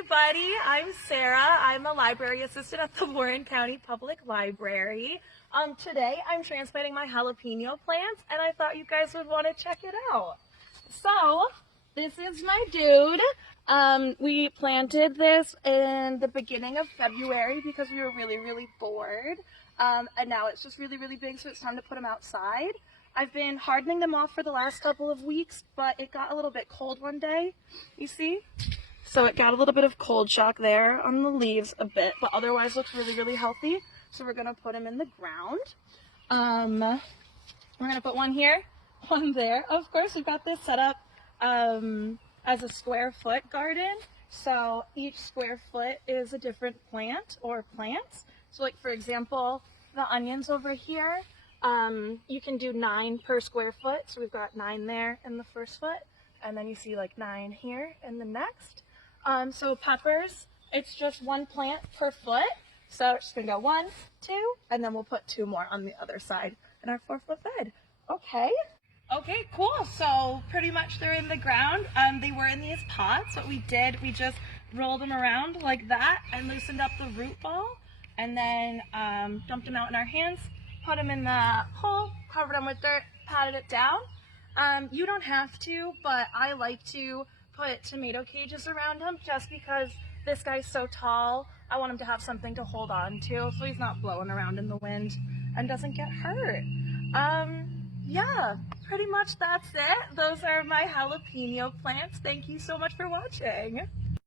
everybody, I'm Sarah. I'm a library assistant at the Warren County Public Library. Today I'm transplanting my jalapeno plants and I thought you guys would want to check it out. So, this is my dude. We planted this in the beginning of February because we were really bored. And now it's just really big, so it's time to put them outside. I've been hardening them off for the last couple of weeks, but it got a little bit cold one day, you see? So it got a little bit of cold shock there on the leaves a bit, but otherwise looks really healthy. So we're gonna put them in the ground. We're gonna put one here, one there. Of course, we've got this set up as a square foot garden. So each square foot is a different plant or plants. So like for example, the onions over here, you can do 9 per square foot. So we've got 9 there in the first foot, and then you see like 9 here in the next. So peppers, it's just 1 plant per foot. So it's just gonna go 1, 2, and then we'll put 2 more on the other side in our 4-foot bed. Okay, cool. So pretty much they're in the ground. They were in these pots. What we did, we just rolled them around like that and loosened up the root ball, and then dumped them out in our hands, put them in the hole, covered them with dirt, patted it down. You don't have to, but I like to put tomato cages around him just because this guy's so tall. I want him to have something to hold on to so he's not blowing around in the wind and doesn't get hurt. Yeah, pretty much that's it. Those are my jalapeno plants. Thank you so much for watching.